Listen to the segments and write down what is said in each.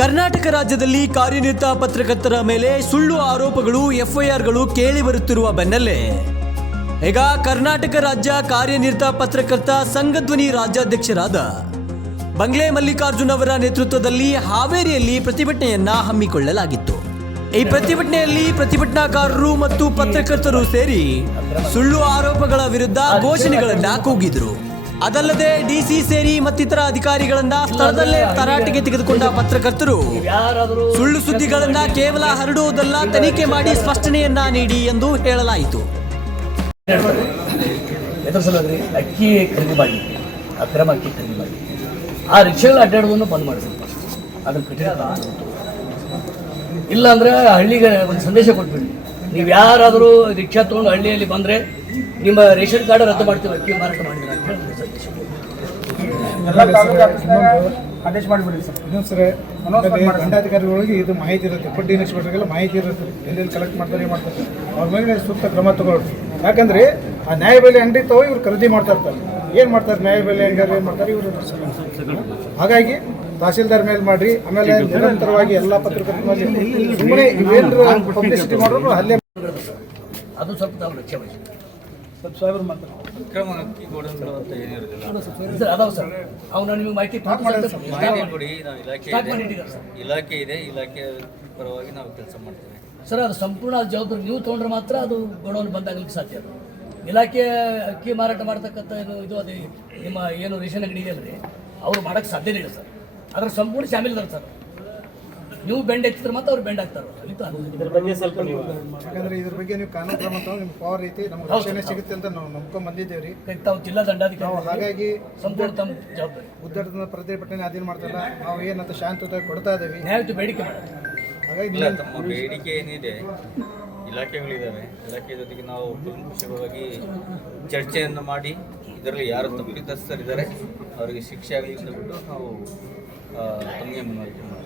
ಕರ್ನಾಟಕ ರಾಜ್ಯದಲ್ಲಿ ಕಾರ್ಯನಿರತ ಪತ್ರಕರ್ತರ ಮೇಲೆ ಸುಳ್ಳು ಆರೋಪಗಳು ಎಫ್ಐಆರ್ಗಳು ಕೇಳಿ ಬರುತ್ತಿರುವ ಬೆನ್ನಲ್ಲೇ ಈಗ ಕರ್ನಾಟಕ ರಾಜ್ಯ ಕಾರ್ಯನಿರತ ಪತ್ರಕರ್ತ ಸಂಘಧ್ವನಿ ರಾಜ್ಯಾಧ್ಯಕ್ಷರಾದ ಬಂಗ್ಲೆ ಮಲ್ಲಿಕಾರ್ಜುನ್ ಅವರ ನೇತೃತ್ವದಲ್ಲಿ ಹಾವೇರಿಯಲ್ಲಿ ಪ್ರತಿಭಟನೆಯನ್ನ ಹಮ್ಮಿಕೊಳ್ಳಲಾಗಿತ್ತು. ಈ ಪ್ರತಿಭಟನೆಯಲ್ಲಿ ಪ್ರತಿಭಟನಾಕಾರರು ಮತ್ತು ಪತ್ರಕರ್ತರು ಸೇರಿ ಸುಳ್ಳು ಆರೋಪಗಳ ವಿರುದ್ಧ ಘೋಷಣೆಗಳನ್ನ ಕೂಗಿದ್ರು. ಅದಲ್ಲದೆ ಡಿಸಿ ಸೇರಿ ಮತ್ತಿತರ ಅಧಿಕಾರಿಗಳನ್ನ ಸ್ಥಳದಲ್ಲೇ ತರಾಟೆಗೆ ತೆಗೆದುಕೊಂಡ ಪತ್ರಕರ್ತರು ಸುಳ್ಳು ಸುದ್ದಿಗಳನ್ನ ಕೇವಲ ಹರಡುವುದಲ್ಲ, ತನಿಖೆ ಮಾಡಿ ಸ್ಪಷ್ಟನೆಯನ್ನ ನೀಡಿ ಎಂದು ಹೇಳಲಾಯಿತು. ಅಕ್ಕಿ ಖರೀದಿ ಮಾಡಿ, ಅಕ್ರಮ ಅಕ್ಕಿ ಖರೀದಿ ಮಾಡಿ ಆ ರಿಕ್ಷಾಗಳು ಅಡ್ಡಾಡೋದನ್ನು ಬಂದ್ ಮಾಡಿಸಿ ಅದನ್ನು ಕಠಿಣ ಇಲ್ಲ ಅಂದ್ರೆ ಹಳ್ಳಿಗೆ ಒಂದು ಸಂದೇಶ ಕೊಟ್ಬಿಡಿ. ನೀವು ಯಾರಾದರೂ ರಿಕ್ಷಾ ತೊಗೊಂಡು ಹಳ್ಳಿಯಲ್ಲಿ ಬಂದರೆ ನಿಮ್ಮ ರೇಷನ್ ಕಾರ್ಡ್ ರದ್ದು ಮಾಡ್ತೀವಿ, ಅಕ್ಕಿ ಮಾರಾಟ ಮಾಡಿದ್ರೆ ಅಂತ ಹೇಳಿ ಸಂದೇಶ ಆದೇಶ ಮಾಡಿಬಿಡಿ ಸರ್. ಇನ್ನೊಂದು ಸರ್ ದಂಡಾಧಿಕಾರಿಗಳಿಗೆ ಇದು ಮಾಹಿತಿ ಇರುತ್ತೆ, ಪಟ್ಟಿ ಇನ್ಸ್ಪೆಕ್ಟರ್ಗೆಲ್ಲ ಮಾಹಿತಿ ಇರುತ್ತೆ, ಎಲ್ಲೆಲ್ಲಿ ಕಲೆಕ್ಟ್ ಮಾಡ್ತಾರೆ ಮಾಡ್ತಾರೆ, ಅವ್ರ ಮೇಲೆ ಸೂಕ್ತ ಕ್ರಮ ತಗೊಳ್ಳಿ. ಯಾಕಂದರೆ ಆ ನ್ಯಾಯಬೆಲೆ ಅಂಗಡಿ ತಗೋ ಇವ್ರು ಖರೀದಿ ಮಾಡ್ತಾ ಇರ್ತಾರೆ. ಏನು ಮಾಡ್ತಾರೆ ನ್ಯಾಯಬೆಲೆ ಅಂಗಡಿ ಏನು ಮಾಡ್ತಾರೆ ಇವರು. ಹಾಗಾಗಿ ತಹಸೀಲ್ದಾರ್ ಮೇಲೆ ಮಾಡಿರಿ, ಆಮೇಲೆ ನಿರಂತರವಾಗಿ ಎಲ್ಲ ಪತ್ರಕರ್ತರ ಮೇಲೆ ಸುಮ್ಮನೆ ಇವೇನು ಪಬ್ಲಿಸಿಟಿ ಮಾಡೋದು ಅಲ್ಲೇ ಅದು ಸ್ವಲ್ಪ ತಾವು ಲಕ್ಷ್ಯ ವಹಿಸಿ. ಸ್ವಲ್ಪ ಸಾವಿರ ಮಾತ್ರ ಅಕ್ರಮ ಅಕ್ಕಿ ಗೋಡನ್ಗಳು ಅಂತ ಏನಿರೋದಿಲ್ಲ ಸರ್. ಅದಾವ ಸರ್, ಅವನು ನಿಮಗೆ ಮಾಹಿತಿ ಕೊಡಿ. ನಾವು ಇಲಾಖೆ ಇದೆ, ಇಲಾಖೆ ಪರವಾಗಿ ನಾವು ಕೆಲಸ ಮಾಡ್ತೇವೆ ಸರ್. ಅದು ಸಂಪೂರ್ಣ ಜವಾಬ್ದಾರಿ ನೀವು ತೊಗೊಂಡ್ರೆ ಮಾತ್ರ ಅದು ಗೋಡೌನ್ ಬಂದಾಗಲಿಕ್ಕೆ ಸಾಧ್ಯ. ಅದು ಇಲಾಖೆ ಅಕ್ಕಿ ಮಾರಾಟ ಮಾಡ್ತಕ್ಕಂಥ ಇದು ಅದೇ ನಿಮ್ಮ ಏನು ರೇಷನ್ ಅಂಗಡಿ ಇದೆಯಲ್ಲ ರೀ, ಅವ್ರು ಮಾಡೋಕ್ಕೆ ಸಾಧ್ಯನೇ ಇಲ್ಲ ಸರ್. ಅದ್ರ ಸಂಪೂರ್ಣ ಶಾಮೀಲ್ದಾರ ಸರ್. ನೀವು ಬೆಂಡ್ ಎತ್ತಿದ್ರೆ ಮತ್ತೆ ಅವ್ರು ಬೆಂಡ್ ಆಗ್ತಾರೆ. ಇದ್ರ ಬಗ್ಗೆ ಸ್ವಲ್ಪ ನೀವು ಯಾಕಂದ್ರೆ ಇದ್ರ ಬಗ್ಗೆ ನೀವು ಕಾನೂನು ಕ್ರಮ ತಗೊಂಡು ನಿಮ್ಮ ಪವರ್ ಐತಿ, ನಮ್ಗೆ ರಕ್ಷಣೆ ಸಿಗುತ್ತೆ ಅಂತ ನಾವು ನಂಬ್ಕೊಂಡು ಬಂದಿದ್ದೇವೆ ರೀ. ತಾವು ಜಿಲ್ಲಾ ದಂಡಾಧಿಕಾರಿ, ಹಾಗಾಗಿ ಸಂಪೂರ್ಣ ತಮ್ಮ ಜವಾಬ್ದಾರಿ. ಉದ್ದಾಟದ ಪ್ರತಿಭಟನೆ ಅದೇನು ಮಾಡ್ತಾರಲ್ಲ, ನಾವು ಏನಂತ ಶಾಂತತೆ ಕೊಡ್ತಾ ಇದ್ದೇವೆ. ನ್ಯಾಯಯುತ ಬೇಡಿಕೆ ಮಾಡಿ. ಹಾಗಾಗಿ ತಮ್ಮ ಬೇಡಿಕೆ ಏನಿದೆ, ಇಲಾಖೆಗಳಿದ್ದಾವೆ, ಇಲಾಖೆ ಜೊತೆಗೆ ನಾವು ಕೂಲಂಕುಷವಾಗಿ ಚರ್ಚೆಯನ್ನು ಮಾಡಿ ಇದರಲ್ಲಿ ಯಾರು ತಪ್ಪಿತಸ್ಥರಿದ್ದಾರೆ ಅವರಿಗೆ ಶಿಕ್ಷೆ ಆಗಲಿ ಅಂತ ಬಿಟ್ಟು ನಾವು ತಮಗೆ ಮನವರಿಕೆ ಮಾಡ್ತೀವಿ.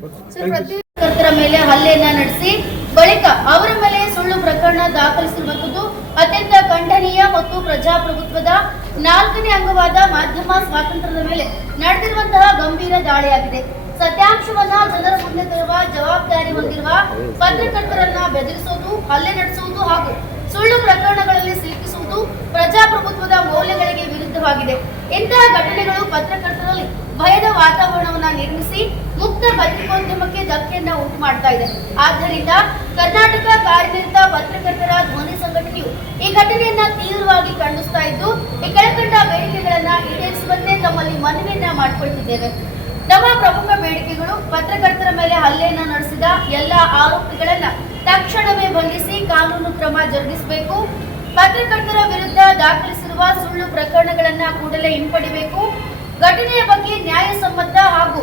ಪತ್ರಕರ್ತರ ಮೇಲೆ ಹಲ್ಲೆಯನ್ನ ನಡೆಸಿ ಬಳಿಕ ಅವರ ಮೇಲೆ ಸುಳ್ಳು ಪ್ರಕರಣ ದಾಖಲಿಸಿರುವಂತದ್ದು ಅತ್ಯಂತ ಖಂಡನೀಯ ಮತ್ತು ಪ್ರಜಾಪ್ರಭುತ್ವದ 4ನೇ ಅಂಗವಾದ ಮಾಧ್ಯಮ ಸ್ವಾತಂತ್ರ್ಯದ ಮೇಲೆ ನಡೆದಿರುವಂತಹ ಗಂಭೀರ ದಾಳಿಯಾಗಿದೆ. ಸತ್ಯಾಂಶವನ್ನ ಜನರ ಮುಂದೆ ತರುವ ಜವಾಬ್ದಾರಿ ಹೊಂದಿರುವ ಪತ್ರಕರ್ತರನ್ನ ಬೆದರಿಸುವುದು, ಹಲ್ಲೆ ನಡೆಸುವುದು ಹಾಗೂ ಸುಳ್ಳು ಪ್ರಕರಣಗಳಲ್ಲಿ ಸಿಲುಕಿಸುವುದು ಪ್ರಜಾಪ್ರಭುತ್ವದ ಮೌಲ್ಯಗಳಿಗೆ ವಿರುದ್ಧವಾಗಿದೆ. ಇಂತಹ ಘಟನೆಗಳು ಪತ್ರಕರ್ತರಲ್ಲಿ ಭಯದ ವಾತಾವರಣವನ್ನ ನಿರ್ಮಿಸಿ ಮುಕ್ತ ಪತ್ರಿಕೋದ್ಯಮಕ್ಕೆ ಧಕ್ಕೆಯನ್ನ ಉಂಟು ಮಾಡ್ತಾ ಇದೆ. ಆದ್ದರಿಂದ ಕರ್ನಾಟಕ ಕಾರ್ಯನಿರತ ಪತ್ರಕರ್ತರ ಧ್ವನಿ ಸಂಘಟನೆಯು ಈ ಘಟನೆಯನ್ನ ತೀವ್ರವಾಗಿ ಖಂಡಿಸ್ತಾ ಇದ್ದು ಈ ಕೆಳಕಂಡ ಬೇಡಿಕೆಗಳನ್ನ ಈಡೇರಿಸುವಂತೆ ತಮ್ಮಲ್ಲಿ ಮನವಿಯನ್ನ ಮಾಡಿಕೊಳ್ತಿದ್ದೇವೆ. ನಮ್ಮ ಪ್ರಮುಖ ಬೇಡಿಕೆಗಳು: ಪತ್ರಕರ್ತರ ಮೇಲೆ ಹಲ್ಲೆಯನ್ನ ನಡೆಸಿದ ಎಲ್ಲ ಆರೋಪಿಗಳನ್ನ ತಕ್ಷಣವೇ ಬಂಧಿಸಿ ಕಾನೂನು ಕ್ರಮ ಜರುಗಿಸಬೇಕು. ಪತ್ರಕರ್ತರ ವಿರುದ್ಧ ದಾಖಲಿಸಿರುವ ಸುಳ್ಳು ಪ್ರಕರಣಗಳನ್ನ ಕೂಡಲೇ ಹಿಂಪಡಿಬೇಕು. ಘಟನೆಯ ಬಗ್ಗೆ ನ್ಯಾಯಸಮ್ಮತ ಹಾಗೂ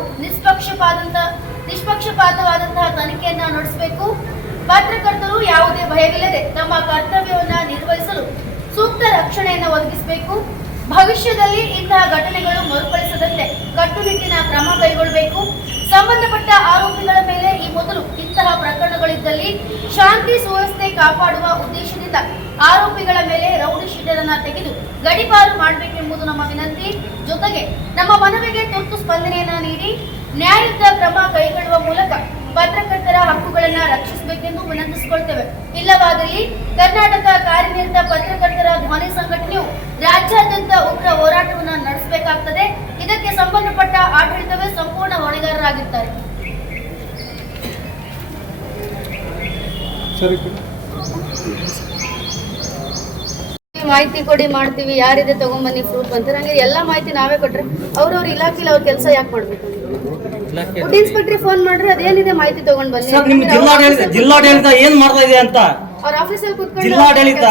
ನಿಷ್ಪಕ್ಷಪಾತವಾದಂತಹ ತನಿಖೆಯನ್ನ ನಡೆಸಬೇಕು. ಪತ್ರಕರ್ತರು ಯಾವುದೇ ಭಯವಿಲ್ಲದೆ ತಮ್ಮ ಕರ್ತವ್ಯವನ್ನ ನಿರ್ವಹಿಸಲು ಸೂಕ್ತ ರಕ್ಷಣೆಯನ್ನು ಒದಗಿಸಬೇಕು. ಭವಿಷ್ಯದಲ್ಲಿ ಇಂತಹ ಘಟನೆಗಳು ಮರುಕಳಿಸದಂತೆ ಕಟ್ಟುನಿಟ್ಟಿನ ಕ್ರಮ ಕೈಗೊಳ್ಳಬೇಕು. ಸಂಬಂಧಪಟ್ಟ ಆರೋಪಿಗಳ ಮೇಲೆ ಈ ಮೊದಲು ಇಂತಹ ಪ್ರಕರಣಗಳಿದ್ದಲ್ಲಿ ಶಾಂತಿ ಸುವ್ಯವಸ್ಥೆ ಕಾಪಾಡುವ ಉದ್ದೇಶದಿಂದ ಆರೋಪಿಗಳ ಮೇಲೆ ರೌಡಿ ಶೀಟರ್ ಅನ್ನ ತೆಗೆದು ಗಡೀಪಾರು ಮಾಡಬೇಕೆಂಬುದು ನಮ್ಮ ವಿನಂತಿ. ಜೊತೆಗೆ ನಮ್ಮ ಮನವಿಗೆ ತುರ್ತು ಸ್ಪಂದನೆಯನ್ನ ನೀಡಿ ನ್ಯಾಯಯುತ ಕ್ರಮ ಕೈಗೊಳ್ಳುವ ಮೂಲಕ ಪತ್ರಕರ್ತರ ಹಕ್ಕುಗಳನ್ನ ರಕ್ಷಿಸಬೇಕೆಂದು ವಿನಂತಿಸಿಕೊಳ್ತೇವೆ. ಇಲ್ಲವಾದಲ್ಲಿ ಕರ್ನಾಟಕ ಕಾರ್ಯನಿರತ ಪತ್ರಕರ್ತರ ಧ್ವನಿ ಸಂಘಟನೆಯು ರಾಜ್ಯಾದ್ಯಂತ ಉಗ್ರ ಹೋರಾಟವನ್ನು ನಡೆಸಬೇಕಾಗುತ್ತದೆ. ಇದಕ್ಕೆ ಸಂಬಂಧಪಟ್ಟ ಆಡಳಿತವೇ ಸಂಪೂರ್ಣ ಹೊಣೆಗಾರರಾಗಿರ್ತಾರೆ. ಮಾಹಿತಿ ಕೊಡಿ, ಮಾಡ್ತೀವಿ, ಯಾರಿದೆ ತಗೊಂಬನ್ನಿ ಪ್ರೂಫ್ ಅಂತ. ನಂಗೆ ಎಲ್ಲ ಮಾಹಿತಿ ನಾವೇ ಕೊಟ್ರೆ ಅವ್ರವ್ರ ಇಲಾಖೆಲಿ ಅವ್ರ ಕೆಲಸ ಯಾಕೆ ಮಾಡ್ಬೇಕು? ಫುಡ್ ಇನ್ಸ್ಪೆಕ್ಟರ್ ಫೋನ್ ಮಾಡ್ರೆ ಅದೇನಿದೆ ಮಾಹಿತಿ ತಗೊಂಡ್ ಬನ್ನಿ. ಜಿಲ್ಲಾಡಳಿತ ಏನ್ ಮಾಡ್ತಾ ಇದೆ ಅಂತ ಅವ್ರ ಆಫೀಸಲ್ಲಿ ಕೂತ್ಕೊಂಡು ಜಿಲ್ಲಾಡಳಿತ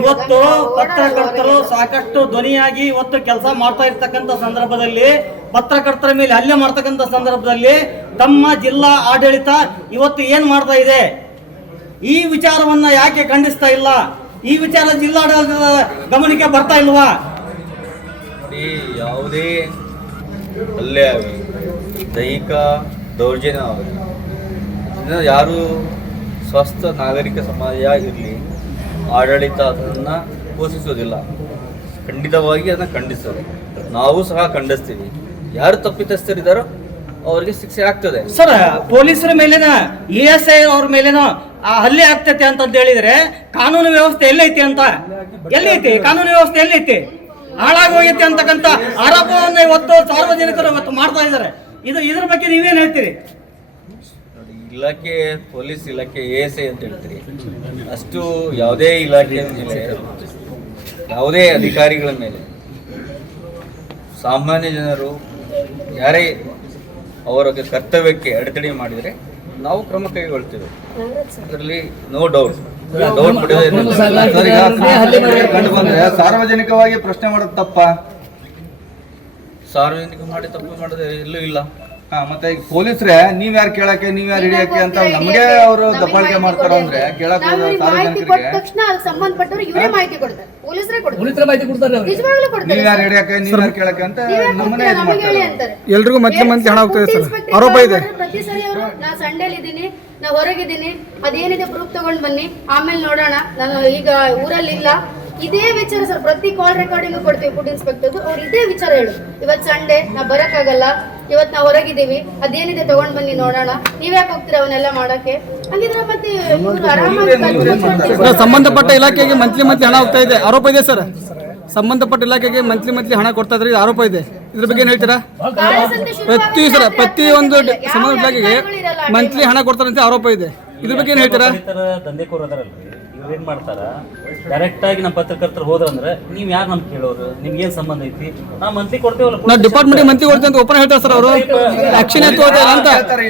ಇವತ್ತು ಪತ್ರಕರ್ತರು ಸಾಕಷ್ಟು ಧ್ವನಿಯಾಗಿ ಇವತ್ತು ಕೆಲಸ ಮಾಡ್ತಾ ಇರ್ತಕ್ಕಂಥ ಸಂದರ್ಭದಲ್ಲಿ, ಪತ್ರಕರ್ತರ ಮೇಲೆ ಹಲ್ಲೆ ಮಾಡ್ತಕ್ಕಂಥ ಸಂದರ್ಭದಲ್ಲಿ ತಮ್ಮ ಜಿಲ್ಲಾ ಆಡಳಿತ ಇವತ್ತು ಏನ್ ಮಾಡ್ತಾ ಇದೆ? ಈ ವಿಚಾರವನ್ನ ಯಾಕೆ ಖಂಡಿಸ್ತಾ ಇಲ್ಲ? ಈ ವಿಚಾರ ಜಿಲ್ಲಾಡಳಿತದ ಗಮನಕ್ಕೆ ಬರ್ತಾ ಇಲ್ವಾ? ಯಾವುದೇ ಹಲ್ಲೆ ಆಗಲಿ, ದೈಹಿಕ ದೌರ್ಜನ್ಯ ಆಗಲಿ, ಯಾರು ಸ್ವಸ್ಥ ನಾಗರಿಕ ಸಮಾಜ ಇರಲಿ, ಆಡಳಿತ ಅದನ್ನು ಪೋಷಿಸೋದಿಲ್ಲ. ಖಂಡಿತವಾಗಿ ಅದನ್ನು ಖಂಡಿಸೋದು ನಾವು ಸಹ ಖಂಡಿಸ್ತೀವಿ. ಯಾರು ತಪ್ಪಿತಸ್ಥರಿದ್ದಾರೋ ಅವರಿಗೆ ಶಿಕ್ಷೆ ಆಗ್ತದೆ. ಸರ್ ಪೊಲೀಸರ ಮೇಲೇನ ESI ಅವ್ರ ಮೇಲೇನೋ ಆ ಹಲ್ಲೆ ಆಗ್ತೈತೆ ಅಂತ ಹೇಳಿದ್ರೆ ಕಾನೂನು ವ್ಯವಸ್ಥೆ ಎಲ್ಲೈತಿ ಅಂತ, ಎಲ್ಲೈತಿ ಕಾನೂನು ವ್ಯವಸ್ಥೆ ಎಲ್ಲೈತಿ? ಹಾಳಾಗೋಗೈತಿ ಅಂತಕ್ಕಂಥ ಆರೋಪವನ್ನು ಇವತ್ತು ಸಾರ್ವಜನಿಕರು ಇವತ್ತು ಮಾಡ್ತಾ ಇದ್ದಾರೆ. ಇದ್ರ ಬಗ್ಗೆ ನೀವೇನ್ ಹೇಳ್ತೀರಿ? ಇಲಾಖೆ ಪೊಲೀಸ್ ಇಲಾಖೆ ASI ಅಂತ ಹೇಳ್ತೀರಿ, ಅಷ್ಟು ಯಾವುದೇ ಇಲಾಖೆಯ ಮೇಲೆ ಯಾವುದೇ ಅಧಿಕಾರಿಗಳ ಮೇಲೆ ಸಾಮಾನ್ಯ ಜನರು ಯಾರೇ ಅವರ ಕರ್ತವ್ಯಕ್ಕೆ ಅಡೆತಡೆ ಮಾಡಿದರೆ ನಾವು ಕ್ರಮ ಕೈಗೊಳ್ತೇವೆ. ಅದರಲ್ಲಿ ನೋ ಡೌಟ್. ಕಂಡು ಬಂದ್ರೆ ಸಾರ್ವಜನಿಕವಾಗಿ ಪ್ರಶ್ನೆ ಮಾಡೋದು ತಪ್ಪ? ಸಾರ್ವಜನಿಕ ಮಾಡಿ ತಪ್ಪು ಮಾಡೋದು ಎಲ್ಲೂ ಇಲ್ಲ. ಮತ್ತೆ ಈಗ ಪೊಲೀಸ್ರೆ ನೀವ್ ಯಾರು ಕೇಳಕ್ಕೆ, ನೀವ್ ಯಾರು ಹಿಡಿಯಕ್ಕೆ ಅಂತ ನಮಗೆ ಅವರು ದಬ್ಬಾಳಿಕೆ ಮಾಡ್ತಾರ ಅಂದ್ರೆ ಕೇಳಕ್ ಸಾರ್ವಜನಿಕರಿಗೆ ತಕ್ಷಣ ಅಲ್ಲಿ ಸಂಬಂಧಪಟ್ಟವರು ಇವರೇ ಮಾಹಿತಿ ಕೊಡ್ತಾರೆ, ಪೊಲೀಸರೇ ಕೊಡ್ತಾರೆ, ಪೊಲೀಸರ ಮಾಹಿತಿ ಕೊಡ್ತಾರೆ ಅವ್ರಿಗೆ. ನಿಜವಾಗ್ಲೂ ಕೊಡ್ತಾರೆ. ನೀವ್ ಯಾರು ಹಿಡಿಯಕ್ಕೆ, ನೀವ್ ಯಾರು ಕೇಳಕ್ಕೆ ಅಂತ ನಮ್ಮನೆ ಇದು ನಮಗೆ ಹೇಳಿ ಮಾಡ್ತಾರೆ. ಅಂತಾರೆ. ಎಲ್ರಿಗೂ ಮಂತ್ಲಿ ಹಣ ಹೋಗ್ತದೆ ಸರ್, ಆರೋಪ ಇದೆ. ಪ್ರತಿ ಸರಿ ಅವರು ನಾ ಸಂಡೇಲಿ ಇದ್ದೀನಿ, ನಾ ಹೊರಗಿದ್ದೀನಿ, ಅದೇನಿದೆ ಪ್ರೂಫ್ ತಗೊಂಡ್ ಬನ್ನಿ, ಆಮೇಲೆ ನೋಡೋಣ, ನಾನು ಈಗ ಊರಲ್ಲಿ ಇಲ್ಲ, ಇದೇ ವಿಚಾರ ಸರ್. ಪ್ರತಿ ಕಾಲ್ ರೆಕಾರ್ಡಿಂಗ್ ಕೊಡ್ತೀವಿ ಫುಡ್ ಇನ್ಸ್ಪೆಕ್ಟರ್, ಅವ್ರು ಇದೇ ವಿಚಾರ ಹೇಳು, ಇವತ್ತು ಸಂಡೇ ನಾ ಬರಕ್ಕಾಗಲ್ಲ, ಇವತ್ತು ನಾವು ಹೊರಗಿದ್ದೀವಿ, ಅದೇನಿದೆ ತಗೊಂಡ್ ಬನ್ನಿ ನೋಡೋಣ, ನೀವ್ಯಾಕೆ ಹೋಗ್ತೀರಾ ಅವನ್ನೆಲ್ಲ ಮಾಡಕ್ಕೆ? ಹಂಗಿದ್ರೆ ಮತ್ತೆ ಇವ್ರು ಆರಾಮಾಗಿ ಸಂಬಂಧಪಟ್ಟ ಇಲಾಖೆಗೆ ಮಂತ್ಲಿ ಹಣ ಹೋಗ್ತಾ ಇದೆ, ಆರೋಪ ಇದೆ ಸರ್. ಸಂಬಂಧಪಟ್ಟ ಇಲಾಖೆಗೆ ಮಂತ್ಲಿ ಹಣ ಕೊಡ್ತಾ ಇದ್ರೆ ಇದು ಆರೋಪ ಇದೆ. ಇದ್ರ ಬಗ್ಗೆ ಏನ್ ಹೇಳ್ತೀರಾ? ಪ್ರತಿಯೊಂದು ಸಂಬಂಧ ಇಲಾಖೆಗೆ ಮಂತ್ಲಿ ಹಣ ಕೊಡ್ತಾರೆ ಅಂತ ಆರೋಪ ಇದೆ. ಇದ್ರ ಬಗ್ಗೆ ಏನ್ ಹೇಳ್ತೀರಾ? ದಂಧೆಕೋರ ಅದಾರಲ್ರಿ, ಇವ್ರು ಏನ್ ಮಾಡ್ತಾರ, ಡೈರೆಕ್ಟ್ ಆಗಿ ನಮ್ಮ ಪತ್ರಕರ್ತರು ಹೋದ್ರಂದ್ರೆ ನೀವ್ ಯಾರು ನಮ್ ಕೇಳೋರು, ನಿಮ್ಗೆ ಏನ್ ಸಂಬಂಧ ಐತಿ, ನಾವು ಮಂತ್ಲಿ ಕೊಡ್ತೇವಲ್ಲ, ನಾವು ಡಿಪಾರ್ಟ್ಮೆಂಟ್ ಮಂತ್ಲಿ ಕೊಡ್ತೀವಿ ಅಂತ ಓಪನ್ ಹೇಳ್ತಾರೆ ಸರ್. ಅವರು ಆಕ್ಷನ್ ತಗೋತಾ ಇಲ್ಲ ಅಂತ,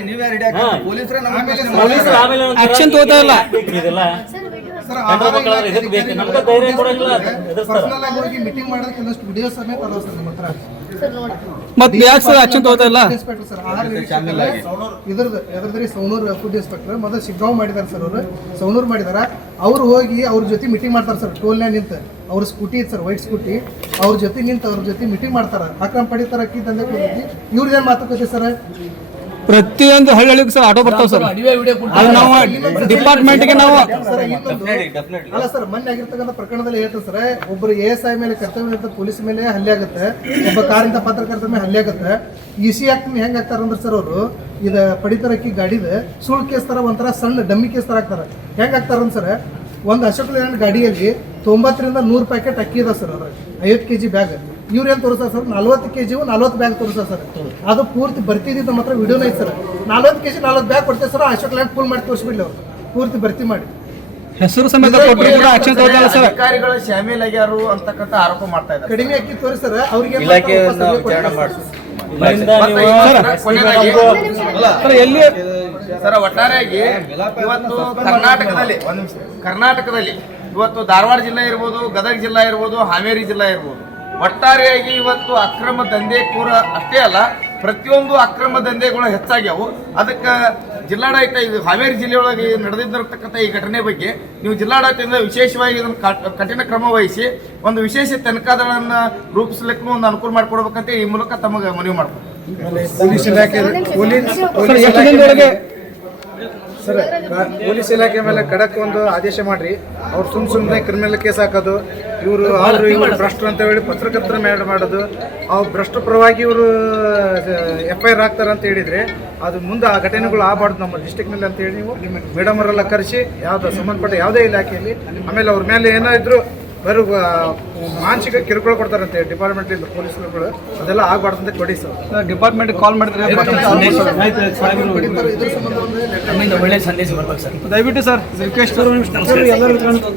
ನೀವ್ ಯಾರು ಹಿಡಿಯಕ್ಕೆ ಅಂತ ಪೊಲೀಸ್ರೆ ನಮ್ಮ ಪ್ರಶ್ನೆ ಪೊಲೀಸರು ಆಮೇಲೆ ಆಕ್ಷನ್ ತಗೋತಾ ಇಲ್ಲ. ಇದೆಲ್ಲ ಗಂಡ್ರ ಮಕ್ಕಳಾದ್ರೆ ಇದಕ್ಕೆ ಬೇಕು, ನಮ್ಗೆ ಧೈರ್ಯ ಕೊಡಂಗಿಲ್ಲ, ಎದುರಿಸ್ತಾರ. ಮೀಟಿಂಗ್ ಮಾಡೋದಕ್ಕೆ ಇನ್ನಷ್ಟು ವಿಡಿಯೋ ಸಮೇತ ಅದಾವ ಸರ್ ನಮ್ಮ ಹತ್ರ. ಸರ್ ನೋಡಿ ಮತ್ತೆ ಯಾಕೆ ಸರ್ ಆಕ್ಷನ್ ತಗೋತಾ ಇಲ್ಲ? ಇನ್ಸ್ಪೆಕ್ಟರ್ ಸರ್ ಎದ್ರದ್ರಿ ಸೌನೂರ್ ಫುಡ್ ಇನ್ಸ್ಪೆಕ್ಟರ್ ಮೊದಲು ಶಿಗ್ಗಾಂವ್ ಮಾಡಿದಾರೆ ಸರ್. ಅವರು ಸೌನೂರ್ ಮಾಡಿದಾರ. ಅವ್ರು ಹೋಗಿ ಅವ್ರ ಜೊತೆ ಮೀಟಿಂಗ್ ಮಾಡ್ತಾರೆ ಸರ್. ಟೋಲ್ನ್ಯಾಗ ನಿಂತ ಅವ್ರ ಸ್ಕೂಟಿ ಇತ್ತು ಸರ್, ವೈಟ್ ಸ್ಕೂಟಿ, ಅವ್ರ ಜೊತೆ ನಿಂತ ಅವ್ರ ಜೊತೆ ಮೀಟಿಂಗ್ ಮಾಡ್ತಾರೆ. ಅಕ್ರಮ ಪಡಿತಾರ ಅಕ್ಕಿ ದಂಧೆ ಕೊಡ್ತೀವಿ. ಇವ್ರದ್ದೇನು ಮಾತುಕತೆ ಸರ್? ಪ್ರತಿಯೊಂದು ಹಳ್ಳಿಗೂ ಸರ್ ಆಟೋ ಬರ್ತಾವ ಸರ್. ನೀವೇ ವಿಡಿಯೋ ಅದು ನಾವು ಡಿಪಾರ್ಟ್ಮೆಂಟ್ಗೆ ನಾವು ಸರ್ ಅಲ್ಲ ಸರ್, ಮೊನ್ನೆ ಆಗಿರ್ತಕ್ಕಂಥ ಪ್ರಕರಣದಲ್ಲಿ ಹೇಳ್ತಾರೆ ಸರ್, ಒಬ್ಬರು ASI ಮೇಲೆ ಕರ್ತವ್ಯ ಇರ್ತದೆ, ಪೊಲೀಸ್ ಮೇಲೆ ಹಲ್ಲೆ ಆಗುತ್ತೆ, ಒಬ್ಬ ಕಾರಿಂದ ಪತ್ರಕರ್ತರ ಮೇಲೆ ಹಲ್ಲೆ ಆಗುತ್ತೆ. EC ಆಕ್ಟ್ ಹೆಂಗ್ ಆಗ್ತಾರ ಅಂದ್ರೆ ಸರ್, ಅವರು ಇದು ಪಡಿತರಕ್ಕಿ ಗಾಡಿದ ಸುಳ್ಳು ಕೇಸ್ ತರ ಒಂಥರ ಸಣ್ಣ ಡಮ್ಮಿ ಕೇಸ್ ತರ ಆಗ್ತಾರೆ. ಹೆಂಗ್ ಆಗ್ತಾರ ಸರ್, ಒಂದು ಅಶೋಕ್ ಲೇಲ್ಯಾಂಡ್ ಗಾಡಿಯಲ್ಲಿ 90 ರಿಂದ 100 ಪ್ಯಾಕೆಟ್ ಅಕ್ಕಿ ಇದೆ ಸರ್, ಅದ್ರಾಗ 50 kg ಬ್ಯಾಗ್. ಇವ್ರು ಏನು ತೋರಿಸ್ತಾರೆ ಸರ್, 40 kg 40 ಬ್ಯಾಗ್ ತೋರಿಸ್ತಾರೆ ಸರ್. ಅದು ಪೂರ್ತಿ ಬರ್ತಿದ್ದು ನಮ್ಮ ಹತ್ರ ವಿಡಿಯೋನ ಐತೆ ಸರ್. 40 kg 40 ಬ್ಯಾಗ್ ಕೊಡ್ತೇವೆ ಸರ್, ಅಶೋಕ್ ಲ್ಯಾಂಡ್ ಫುಲ್ ಮಾಡಿ ತೋರಿಸ್ಬಿಡ್ಲಿ ಅವ್ರು, ಪೂರ್ತಿ ಭರ್ತಿ ಮಾಡಿ. ಹೆಸರು ಸಮೇತ ಆಕ್ಷನ್ ತಗೋತಾರ ಸರ್. ಅಧಿಕಾರಿಗಳು ಶಾಮೀಲ್ ಆಗ್ಯಾರು ಅಂತಕ್ಕಂಥ ಆರೋಪ ಮಾಡ್ತಾ ಇದ್ದಾರೆ. ಕಡಿಮೆ ಅಕ್ಕಿ ತೋರಿಸಿ ಸರ್, ಅವ್ರಿಗೆ ಇಲಾಖೆಯನ್ನು ವಿಚಾರಣೆ ಮಾಡಿಸಿ ಎಲ್ಲಿ ಸರ್ ಒಟ್ಟಾರೆಯಾಗಿ ಇವತ್ತು ಕರ್ನಾಟಕದಲ್ಲಿ ಇವತ್ತು ಧಾರವಾಡ ಜಿಲ್ಲೆ ಇರ್ಬೋದು, ಗದಗ ಜಿಲ್ಲಾ ಇರ್ಬೋದು, ಹಾವೇರಿ ಜಿಲ್ಲಾ ಇರ್ಬೋದು, ಒಟ್ಟಾರೆಯಾಗಿ ಇವತ್ತು ಅಕ್ರಮ ದಂಧೆಕೋರ ಅಷ್ಟೇ ಅಲ್ಲ, ಪ್ರತಿಯೊಂದು ಅಕ್ರಮ ದಂಧೆಗಳು ಹೆಚ್ಚಾಗ್ಯಾವು. ಅದಕ್ಕೆ ಜಿಲ್ಲಾಡಳಿತ, ಇದು ಹಾವೇರಿ ಜಿಲ್ಲೆಯೊಳಗೆ ನಡೆದಿದ್ದಿರತಕ್ಕಂಥ ಈ ಘಟನೆ ಬಗ್ಗೆ ನೀವು ಜಿಲ್ಲಾಡಳಿತದಿಂದ ವಿಶೇಷವಾಗಿ ಇದನ್ನು ಕಠಿಣ ಕ್ರಮ ವಹಿಸಿ ಒಂದು ವಿಶೇಷ ತನಿಖಾ ದಳವನ್ನು ರೂಪಿಸಲಿಕ್ಕೂ ಒಂದು ಅನುಕೂಲ ಮಾಡಿಕೊಡ್ಬೇಕಂತ ಈ ಮೂಲಕ ತಮಗೆ ಮನವಿ ಮಾಡ್ಬೋದು. ಪೊಲೀಸ್ ಇಲಾಖೆ ಮೇಲೆ ಖಡಕ್ ಒಂದು ಆದೇಶ ಮಾಡ್ರಿ. ಅವ್ರು ಸುಮ್ಮನೆ ಕ್ರಿಮಿನಲ್ ಕೇಸ್ ಹಾಕೋದು, ಇವರು ಭ್ರಷ್ಟರು ಅಂತ ಹೇಳಿ ಪತ್ರಕರ್ತರ ಮೇಲೆ ಮಾಡೋದು, ಅವ್ರು ಭ್ರಷ್ಟ ಪರವಾಗಿ ಇವರು FIR ಹಾಕ್ತಾರೆ ಅಂತ ಹೇಳಿದ್ರೆ ಅದು ಮುಂದೆ ಆ ಘಟನೆಗಳು ಆಗಬಾರ್ದು ನಮ್ಮ ಡಿಸ್ಟಿಕ್ನಲ್ಲಿ ಅಂತ ಹೇಳಿ ನೀವು ಮೇಡಮ್ ಅವರೆಲ್ಲ ಕರೆಸಿ ಯಾವ್ದು ಸಂಬಂಧಪಟ್ಟ ಯಾವುದೇ ಇಲಾಖೆಯಲ್ಲಿ, ಆಮೇಲೆ ಅವ್ರ ಮೇಲೆ ಏನೋ ಇದ್ರು ಬರೋ ಮಾನಸಿಕ ಕಿರುಕುಳ ಕೊಡ್ತಾರಂತೆ ಡಿಪಾರ್ಟ್ಮೆಂಟಿಂದ ಪೊಲೀಸ್ಗಳು, ಅದೆಲ್ಲ ಆಗಬಾರ್ದು ಅಂತ ಕೊಡಿ ಸರ್. ಡಿಪಾರ್ಟ್ಮೆಂಟ್ ಕಾಲ್ ಮಾಡಿದ್ರೆ ಒಳ್ಳೆ ಸಂದೇಶ ಬರ್ಬೇಕು ಸರ್. ದಯವಿಟ್ಟು ಸರ್ ರಿಕ್ವೆಸ್ಟ್ ಎಲ್ಲರೂ